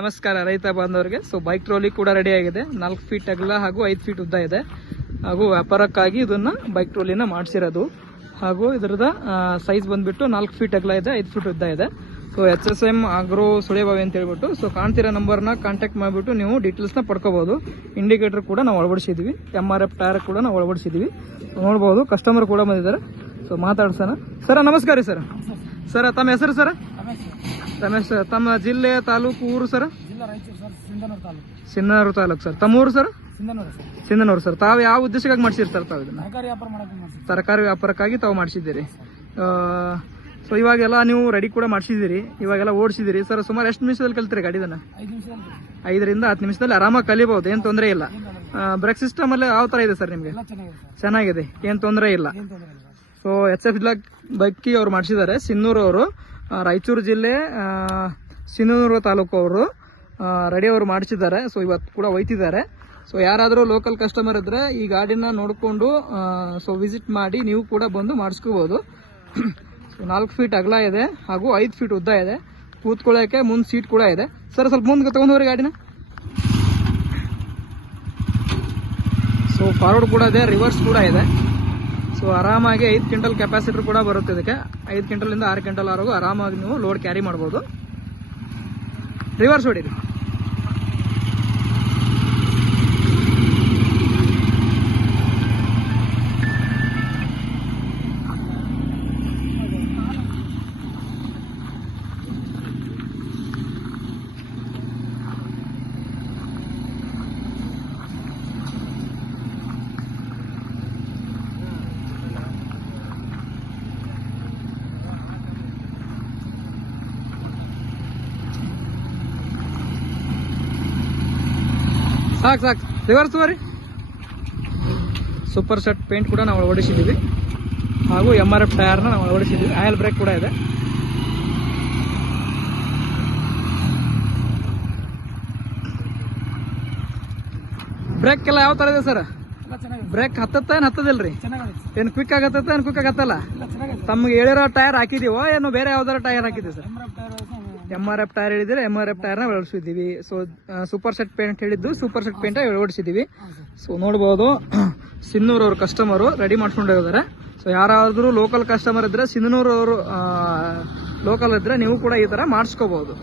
ನಮಸ್ಕಾರ ರೈತ ಬಾಂಧವರಿಗೆ. ಬೈಕ್ ಟ್ರಾಲಿ ಕೂಡ ರೆಡಿ ಆಗಿದೆ. 4 ಫೀಟ್ ಅಗಲ ಹಾಗೂ 5 ಫೀಟ್ ಉದ್ದ ಇದೆ. ಹಾಗೂ ವ್ಯಾಪಾರಕ್ಕಾಗಿ ಇದನ್ನ ಬೈಕ್ ಟ್ರಾಲಿನ ಮಾಡಿಸಿರೋದು. ಹಾಗೂ ಇದರದ ಸೈಜ್ ಬಂದ್ಬಿಟ್ಟು 4 ಫೀಟ್ ಅಗಲ ಇದೆ, 5 ಫೀಟ್ ಉದ್ದ ಇದೆ. HSM ಆಗ್ರೋ ಸುಳೆಬಾವಿ ಅಂತ ಹೇಳ್ಬಿಟ್ಟು ಕಾಣ್ತಿರೋ ನಂಬರ್ನ ಕಾಂಟ್ಯಾಕ್ಟ್ ಮಾಡಿಬಿಟ್ಟು ನೀವು ಡೀಟೇಲ್ಸ್ನ ಪಡ್ಕೋಬಹುದು. ಇಂಡಿಕೇಟರ್ ಕೂಡ ನಾವು ಅಳವಡಿಸಿದ್ವಿ, MRF ಟೈರ್ ಕೂಡ ನಾವು ಅಳವಡಿಸಿದ್ವಿ. ನೋಡ್ಬೋದು, ಕಸ್ಟಮರ್ ಕೂಡ ಬಂದಿದ್ದಾರೆ. ಮಾತಾಡ್ಸೋಣ. ಸರ್ ನಮಸ್ಕಾರ ರೀ. ಸರ್ ತಮ್ಮ ಹೆಸರು ಸರ್? ರಮೇಶ್. ತಮ್ಮ ಜಿಲ್ಲೆ, ತಾಲೂಕು, ಊರು ಸರ್? ಸಿಂಧನೂರು ತಾಲೂಕು ಸರ್. ತಮ್ಮ ಊರು ಸರ್? ಸಿಂಧನೂರು ಸರ್. ತಾವು ಯಾವ ಉದ್ದೇಶಕ್ಕಾಗಿ ಮಾಡಿಸಿರ್ತಾರೆ ತಾವು ಇದನ್ನ? ತರಕಾರಿ ವ್ಯಾಪಾರಕ್ಕಾಗಿ ತಾವು ಮಾಡಿಸಿದ್ದೀರಿ. ಇವಾಗೆಲ್ಲ ನೀವು ರೆಡಿ ಕೂಡ ಮಾಡಿಸಿದಿರಿ, ಇವಾಗೆಲ್ಲ ಓಡಿಸಿದಿರಿ ಸರ್. ಸುಮಾರು ಎಷ್ಟು ನಿಮಿಷದಲ್ಲಿ ಕಲ್ತೀರಿ ಗಾಡಿದನ್ನ? 5 ರಿಂದ 10 ನಿಮಿಷದಲ್ಲಿ ಆರಾಮಾಗಿ ಕಲಿಬಹುದು, ಏನ್ ತೊಂದರೆ ಇಲ್ಲ. ಬ್ರೇಕ್ ಸಿಸ್ಟಮ್ ಅಲ್ಲಿ ಯಾವ ತರ ಇದೆ ಸರ್ ನಿಮ್ಗೆ? ಚೆನ್ನಾಗಿದೆ, ಏನ್ ತೊಂದರೆ ಇಲ್ಲ. HF ಬೈಕಿ ಅವ್ರು ಮಾಡಿಸಿದ್ದಾರೆ. ಸಿನ್ನೂರು ಅವರು, ರಾಯಚೂರು ಜಿಲ್ಲೆ, ಸಿನ್ನೂರು ತಾಲೂಕು ಅವರು ರೆಡಿ ಅವರು ಮಾಡಿಸಿದ್ದಾರೆ. ಇವತ್ತು ಕೂಡ ಒಯ್ತಿದ್ದಾರೆ. ಯಾರಾದರೂ ಲೋಕಲ್ ಕಸ್ಟಮರ್ ಇದ್ರೆ ಈ ಗಾಡಿನ ನೋಡಿಕೊಂಡು ವಿಸಿಟ್ ಮಾಡಿ ನೀವು ಕೂಡ ಬಂದು ಮಾಡಿಸ್ಕೋಬಹುದು. 4 ಫೀಟ್ ಅಗಲ ಇದೆ ಹಾಗೂ 5 ಫೀಟ್ ಉದ್ದ ಇದೆ. ಕೂತ್ಕೊಳ್ಳೋಕೆ ಮುಂದೆ ಸೀಟ್ ಕೂಡ ಇದೆ. ಸರ್ ಸ್ವಲ್ಪ ಮುಂದೆ ತಗೊಂಡವ್ರಿ ಗಾಡಿನ. ಫಾರ್ವರ್ಡ್ ಕೂಡ ಇದೆ, ರಿವರ್ಸ್ ಕೂಡ ಇದೆ. ಆರಾಮಾಗಿ 5 ಕ್ವಿಂಟಲ್ ಕೆಪಾಸಿಟರ್ ಕೂಡ ಬರುತ್ತೆ ಇದಕ್ಕೆ. 5 ಕ್ವಿಂಟಲ್ ಇಂದ 6 ಕ್ವಿಂಟಲ್ ವರೆಗೂ ಆರಾಮಾಗಿ ನೀವು ಲೋಡ್ ಕ್ಯಾರಿ ಮಾಡಬಹುದು. ರಿವರ್ಸ್ ಹೊಡಿರಿ. ಸಾಕು ರಿವರ್ಸ್ ತೋರಿ. ಸೂಪರ್ ಸೆಟ್ ಪೇಂಟ್ ಕೂಡ ನಾವು ಅಳವಡಿಸಿದ್ದೀವಿ ಹಾಗೂ MRF ಟೈರ್ನ ನಾವು ಅಳವಡಿಸಿದ್ದೀವಿ. ಆಯಿಲ್ ಬ್ರೇಕ್ ಕೂಡ ಇದೆ. ಬ್ರೇಕ್ ಎಲ್ಲ ಯಾವ ತರ ಇದೆ ಸರ್? ಬ್ರೇಕ್ ಹತ್ತತ್ತ ಏನ್ ಹತ್ತದಿಲ್ರಿ? ಏನ್ ಕ್ವಿಕ್ ಆಗತ್ತ ಏನ್ ಕ್ವಿಕ್ ಆಗತ್ತಲ್ಲ? ತಮ್ಗೆ ಹೇಳಿರೋ ಟೈರ್ ಹಾಕಿದೀವೋ ಏನು ಬೇರೆ ಯಾವ್ದಾರ ಟೈರ್ ಹಾಕಿದ್ದೀವಿ ಸರ್? MRF ಟೈರ್ ಹೇಳಿದ್ರೆ MRF ಟೈರ್ನ ಅಳವಡಿಸಿದ್ದೀವಿ. ಸೂಪರ್ ಸೆಟ್ ಪೇಂಟ್ ಹೇಳಿದ್ದು ಸೂಪರ್ ಸೆಟ್ ಪೇಂಟ್ ಅಳವಡಿಸಿದ್ದೀವಿ. ನೋಡ್ಬೋದು, ಸಿನ್ನೂರು ಅವ್ರ ಕಸ್ಟಮರು ರೆಡಿ ಮಾಡ್ಕೊಂಡಿದ್ದಾರೆ. ಯಾರಾದ್ರೂ ಲೋಕಲ್ ಕಸ್ಟಮರ್ ಇದ್ರೆ, ಸಿನ್ನೂರು ಅವರು ಲೋಕಲ್ ಇದ್ರೆ ನೀವು ಕೂಡ ಈ ತರ ಮಾಡಿಸ್ಕೋಬಹುದು.